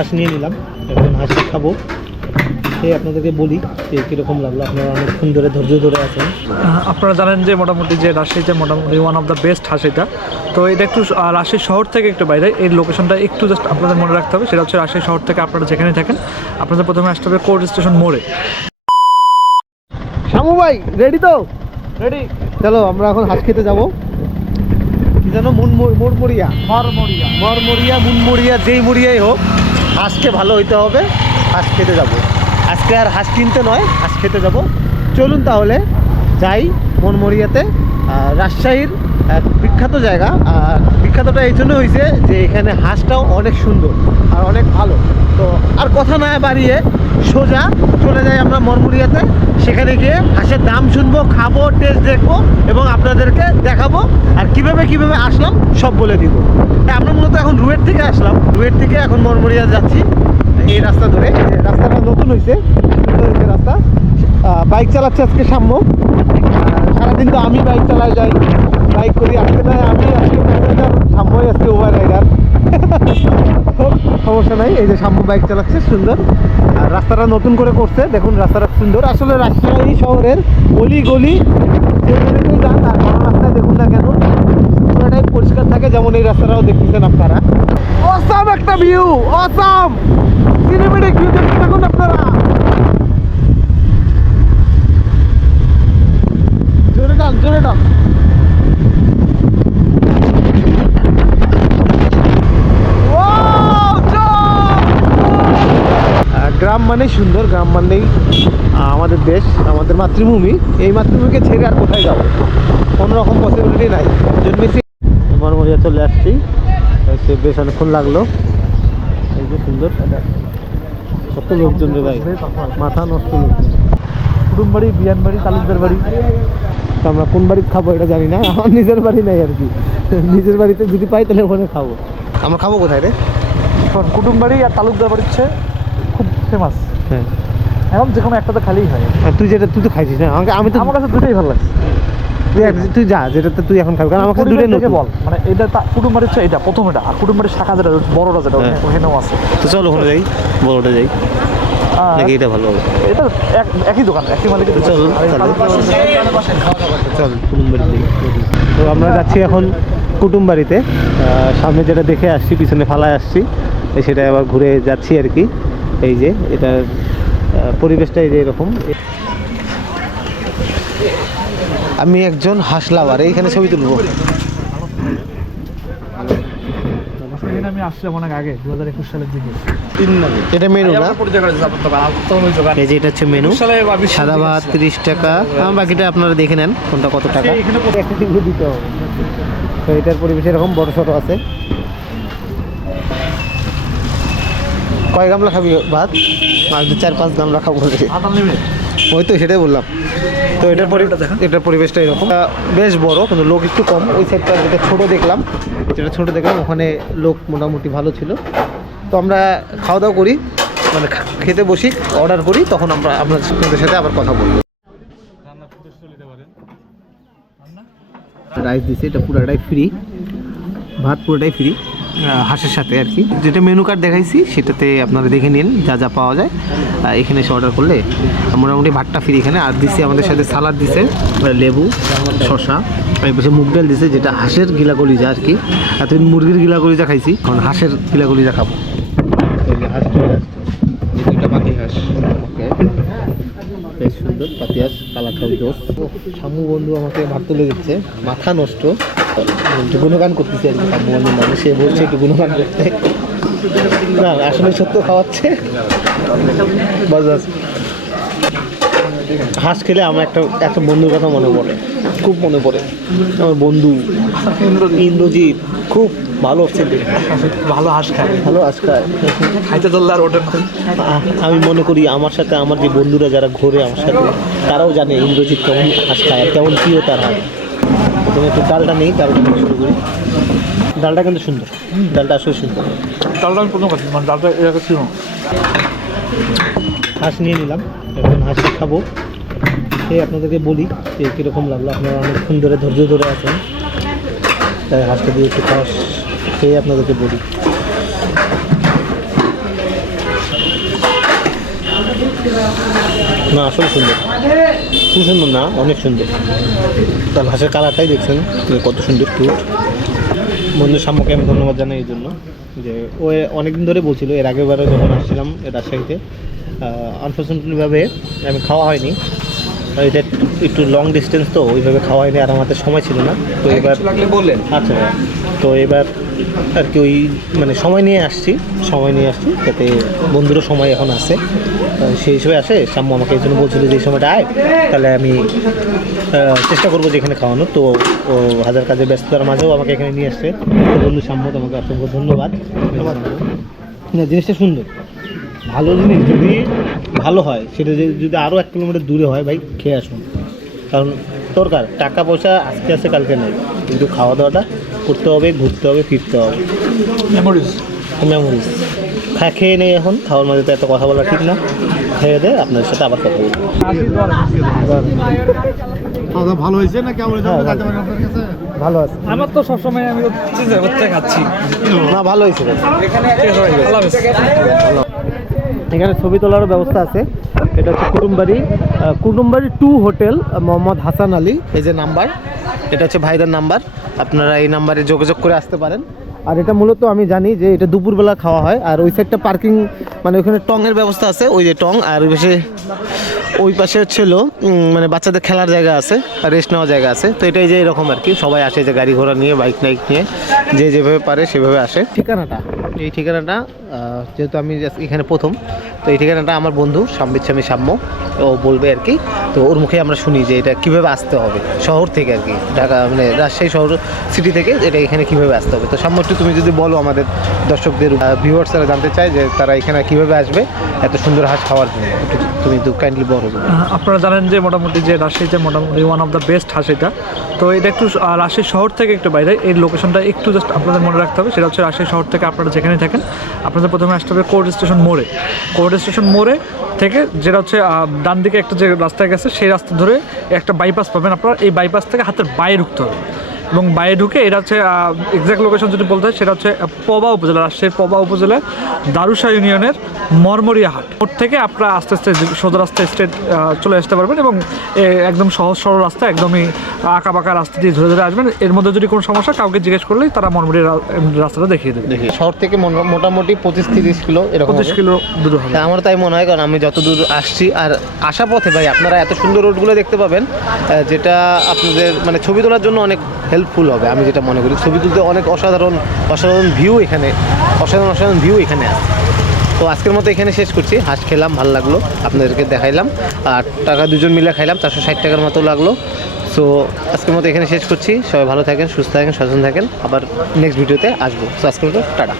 হাঁস নিয়ে নিলাম, এখন হাঁসটা খাবো। সেই আপনাদেরকে বলি যে কীরকম লাগলো, আপনারা অনেকক্ষণ ধরে ধৈর্য ধরে আছেন। আপনারা জানেন যে মোটামুটি যে রাজশাহীতে মোটামুটি ওয়ান অফ দ্য বেস্ট হাঁস এটা। তো এটা একটু রাজশাহী শহর থেকে একটু বাইরে, এই লোকেশনটা একটু জাস্ট আপনাদের মনে রাখতে হবে। সেটা হচ্ছে রাজশাহী শহর থেকে আপনারা যেখানে থাকেন আপনাদের প্রথমে আসতে হবে কোর্ট স্টেশন মোড়ে। শামু ভাই রেডি তো? রেডি। চলো আমরা এখন হাঁস খেতে যাবো। কি জানো, মরমরিয়া মুনমরিয়া, যেই মরিয়াই হোক, হাঁসকে ভালো হইতে হবে। হাঁস খেতে যাব আজকে, আর হাঁস কিনতে নয়, হাঁস খেতে যাব। চলুন তাহলে যাই মনমরিয়াতে। রাজশাহীর এক বিখ্যাত জায়গা, আর বিখ্যাতটা এই জন্য হয়েছে যে এখানে হাঁসটাও অনেক সুন্দর আর অনেক ভালো। তো আর কথা না বাড়িয়ে সোজা চলে যাই আমরা মনমরিয়াতে। সেখানে গিয়ে হাঁসের দাম শুনবো, খাবো, টেস্ট দেখবো এবং আপনাদেরকে দেখাবো আর কিভাবে আসলাম সব বলে দিব। আমরা মূলত এখন রুয়েট থেকে আসলাম, রুয়েট থেকে এখন মনমরিয়া যাচ্ছি এই রাস্তা ধরে। রাস্তাটা নতুন হয়েছে, রাস্তা। বাইক চালাচ্ছে আজকে সাম্য। সারাদিন তো আমি বাইক চালাই যাই, বাইক করি। আজকে নয় আমি, আজকে প্যাসেঞ্জার, সাম্যই আজকে ওভার রাইডার। সমস্যা নাই, এই যে সাম্য বাইক চালাচ্ছে সুন্দর। আর রাস্তাটা নতুন করে করছে, দেখুন রাস্তাটা সুন্দর। আসলে রাজশাহী শহরের অলি গলি যে গলিতেই যান আর বড় রাস্তায় দেখুন না কেন পুরোটাই পরিষ্কার থাকে, যেমন এই রাস্তাটাও দেখতেছেন আপনারা। অসাম একটা ভিউ, অসাম সিনেমেটিক ভিউ দেখতে থাকুন আপনারা। জোরে টান, জোরে টান। গ্রাম মানেই সুন্দর, গ্রাম মানেই আমাদের দেশ, আমাদের মাতৃভূমি। এই মাতৃভূমিকে ছেড়ে আর কোথায় যাবো, কোনো রকম পসিবিলিটি নাই। জন্মেছি মনমরিয়া, চলে আসছি। সে বেশ অনেকক্ষণ লাগলো। এই যে সুন্দর, কত লোকজন রে ভাই, মাথা নষ্ট লোক। কুটুমবাড়ি, বিয়ানবাড়ি, তালুকদার বাড়ি। তো আমরা কোন বাড়িতে খাবো এটা জানি না, আমার নিজের বাড়ি নাই আর কি। নিজের বাড়িতে যদি পাই তাহলে ওখানে খাবো। আমরা খাবো কোথায় রে? কুটুমবাড়ি আর তালুকদার বাড়ি হচ্ছে খুব ফেমাস। হ্যাঁ, এখন যে কোনো একটাতে খালিই হয়। তুই তো খাইছিস না, আমি তো, আমার কাছে দুটোই ভালো লাগছে। তুই যা, যেটাতে তুই এখন খাবি, কারণ আমার কাছে দুটোই নতুন। বল মানে এটা কুটুমবাড়ি হচ্ছে এটা প্রথম, এটা আর কুটুমবাড়ির শাখা যেটা বড়টা যেটা ওখানেও আছে। তো চলো ওখানে যাই, বড়টা যাই নাকি এটা ভালো হবে? এটা একই দোকান, একই মালিকের। চল কুটুমবাড়ি। তো আমরা যাচ্ছি এখন কুটুমবাড়িতে। সামনে যেটা দেখে আসছি, পিছনে ফালায় আসছি, সেটা আবার ঘুরে যাচ্ছি আর কি। এই যে এটার পরিবেশটা এই যে এরকম। আমি একজন হাঁস লাভার, এইখানে ছবি তুলবো। আমি আসলাম অনেক আগে, 2021 সালের দিকে। এটা মেনু না? এই যে এটা হচ্ছে মেনু। সাদা ভাত 30 টাকা, বাকিটা আপনারা দেখে নেন কোনটা কত টাকা। দিতে হবে। তো এটার পরিবেশ এরকম, বড় ছোট আছে। কয় গামলা খাবি ভাত? আর 4-5 গামলা খাবো। ওই তো সেটাই বললাম। তো এটার পরিবেশটা এরকম, বেশ বড়, কিন্তু লোক একটু কম। ওই সাইডটা যেটা ছোটো দেখলাম, ওখানে লোক মোটামুটি ভালো ছিল। তো আমরা খাওয়া দাওয়া করি, মানে খেতে বসি, অর্ডার করি, তখন আমরা আপনাদের সাথে আবার কথা বলবো। রাইস দিছে, এটা পুরোটাই ফ্রি, ভাত পুরোটাই ফ্রি হাঁসের সাথে আর কি। যেটা মেনু কার্ড দেখাইছি সেটাতে আপনারা দেখে নিন যা যা পাওয়া যায়। এখানে এসে অর্ডার করলে মোটামুটি ভাতটা ফ্রি এখানে। আর দিচ্ছে আমাদের সাথে সালাদ দিছে, লেবু, শশা, এই পাশে মুগ ডাল দিছে, যেটা হাঁসের গিলা কলিজা আর কি। এতদিন মুরগির গিলা কলিজা খাইছি, এখন হাঁসের গিলা কলিজা খাবো। হাঁস দুইটা পাতি হাঁস, বেশ সুন্দর পাতি হাঁস, কালারটাও জোস। শামু বন্ধু আমাকে ভাত তুলে দিচ্ছে, মাথা নষ্ট। একটু গুণগান করতেছে আর কি শামু বন্ধুর নামে, সে বলছে একটু গুণগান করতে। না আসলে সত্য খাওয়াচ্ছে। হাঁস খেলে আমার একটা বন্ধুর কথা মনে পড়ে, খুব মনে পড়ে। আমার বন্ধু ইন্দ্রজিৎ খুব ভালো ছেলে, ভালো হাঁস খায়, খাইতে ধরলে আর ওঠে না। আমি মনে করি আমার সাথে আমার যে বন্ধুরা যারা ঘোরে আমার সাথে, তারাও জানে ইন্দ্রজিৎ কেমন হাঁস খায় আর কেমন প্রিয় তার হাঁস। প্রথমে একটু ডালটা নেই, ডালটা নিয়ে শুরু করি। ডালটা কিন্তু সুন্দর, ডালটা আসলে সুন্দর। ডালটা আমি প্রথম খাচ্ছি, মানে ডালটা এরকম ছিল। হাঁস নিয়ে নিলাম, এখন হাঁসটা খাবো। সেই আপনাদেরকে বলি যে কীরকম লাগলো, আপনারা অনেকক্ষণ ধরে ধৈর্য ধরে আছেন, তাই হাঁসটা দিয়ে একটু খাওয়া খেয়ে আপনাদেরকে বলি। না আসলে সুন্দর, খুব সুন্দর, না অনেক সুন্দর। তার হাঁসের কালারটাই দেখছেন যে কত সুন্দর, কিউট। বন্ধু সাম্যকে আমি ধন্যবাদ জানাই এই জন্য যে ও অনেকদিন ধরে বলছিল, এর আগেরবারে যখন আসছিলাম রাজশাহীতে, আনফর্চুনেটলিভাবে আমি খাওয়া হয়নি। এটা একটু লং ডিস্টেন্স, তো ওইভাবে খাওয়া হয়নি আর আমাদের সময় ছিল না। তো এবার বললেন আচ্ছা, তো এবার আর কি ওই মানে সময় নিয়ে আসছি যাতে বন্ধুরও সময় এখন আছে, সেই হিসেবে আসে। সাম্য আমাকে এই জন্য বলছিল যে এই সময়টা আয়, তাহলে আমি চেষ্টা করবো যে এখানে খাওয়ানোর। তো ও হাজার কাজে ব্যস্ততার মাঝেও আমাকে এখানে নিয়ে আসছে। তো বন্ধু সাম্য, তোমাকে অসংখ্য ধন্যবাদ। না, জিনিসটা সুন্দর, ভালো জিনিস যদি ভালো হয় সেটা যদি আরও 1 কিলোমিটার দূরে হয় ভাই, খেয়ে আসুন। কারণ দরকার, টাকা পয়সা আজকে আছে কালকে নেই, কিন্তু খাওয়া দাওয়াটা করতে হবে, ঘুরতে হবে, ফিরতে হবে। মেমোরিজ খেয়ে নেই এখন, খাওয়ার মাঝে তো এত কথা বলা ঠিক না। খেয়ে দে, আপনাদের সাথে আবার কথা বলবো। ভালো হয়েছে না কেমন ভালো আছে, আমার তো সবসময় আমি হচ্ছে খাচ্ছি। না ভালো হয়েছে ভাই। আল্লাহ হাফেজ। এখানে ছবি তোলারও ব্যবস্থা আছে। এটা হচ্ছে কুটুমবাড়ি 2 হোটেল, মোহাম্মদ হাসান আলী। এই যে নাম্বার, এটা হচ্ছে ভাইদের নাম্বার, আপনারা এই নাম্বারে যোগাযোগ করে আসতে পারেন। আর এটা মূলত আমি জানি যে এটা দুপুরবেলা খাওয়া হয়। আর ওই সাইডটা পার্কিং, মানে ওইখানে টঙের ব্যবস্থা আছে, ওই যে টং। আর ওই পাশে হচ্ছিল মানে বাচ্চাদের খেলার জায়গা আছে, আর রেস্ট নেওয়ার জায়গা আছে। তো এটাই যে এরকম আর কি, সবাই আসে যে গাড়ি ঘোড়া নিয়ে, বাইক নিয়ে, যে যেভাবে পারে সেভাবে আসে। এই ঠিকানাটা যেহেতু আমি এখানে প্রথম, তো এই ঠিকানাটা আমার বন্ধু সাম্য ও বলবে আর কি। তো ওর মুখে আমরা শুনি যে এটা কীভাবে আসতে হবে শহর থেকে আর কি, ঢাকা মানে রাজশাহী শহর সিটি থেকে এটা এখানে কীভাবে আসতে হবে। তো সাম্য, একটু তুমি যদি বলো আমাদের দর্শকদের, ভিউয়ার্সরা জানতে চায় যে তারা এখানে কীভাবে আসবে এত সুন্দর হাঁস খাওয়ার জন্য, তুমি একটু কাইন্ডলি বলো। আপনারা জানেন যে মোটামুটি যে রাজশাহীতে মোটামুটি ওয়ান অফ দ্য বেস্ট হাঁস এটা। তো এটা একটু রাজশাহী শহর থেকে একটু বাইরে, এই লোকেশনটা একটু জাস্ট আপনাদের মনে রাখতে হবে। সেটা হচ্ছে রাজশাহী শহর থেকে আপনারা যেখানে থাকেন, আপনাদের প্রথমে আসতে হবে কোর্ট স্টেশন মোড়ে থেকে, যেটা হচ্ছে ডান দিকে একটা যে রাস্তা গেছে, সেই রাস্তা ধরে একটা বাইপাস পাবেন আপনারা। এই বাইপাস থেকে হাতের বাইরে ঢুকতে হবে, এবং বাইরে ঢুকে এটা হচ্ছে এক্স্যাক্ট লোকেশন যদি বলতে হয়, সেটা হচ্ছে পবা উপজেলা, রাজশাহীর পবা উপজেলার দারুশা ইউনিয়নের মরমরিয়া হাট। ওর থেকে আপনারা আস্তে আস্তে সোজা রাস্তায় স্ট্রেট চলে আসতে পারবেন, এবং একদম সহজ সরল রাস্তা, একদমই আঁকা বাঁকা রাস্তা দিয়ে ধরে ধরে আসবেন। এর মধ্যে যদি কোনো সমস্যা কাউকে জিজ্ঞেস করলেই তারা মরমরিয়া রাস্তাটা দেখিয়ে দেবে। শহর থেকে মোটামুটি 25-30 কিলো, এরকম 25 কিলো দূর হবে। আমার তাই মনে হয়, কারণ আমি যত দূর আসছি আর আসা পথে ভাই আপনারা এত সুন্দর রোডগুলো দেখতে পাবেন, যেটা আপনাদের মানে ছবি তোলার জন্য অনেক হেল্পফুল হবে। আমি যেটা মনে করি, ছবি তুলতে অনেক অসাধারণ ভিউ এখানে, অসাধারণ ভিউ এখানে আছে। তো আজকের মতো এখানে শেষ করছি। হাঁস খেলাম, ভালো লাগলো, আপনাদেরকে দেখাইলাম। আর টাকা দুজন মিলে খাইলাম, 460 টাকার মতো লাগলো। সো আজকের মতো এখানে শেষ করছি। সবাই ভালো থাকেন, সুস্থ থাকেন, সচেতন থাকেন। আবার নেক্সট ভিডিওতে আসবো। সো আজকের মতো টাটা।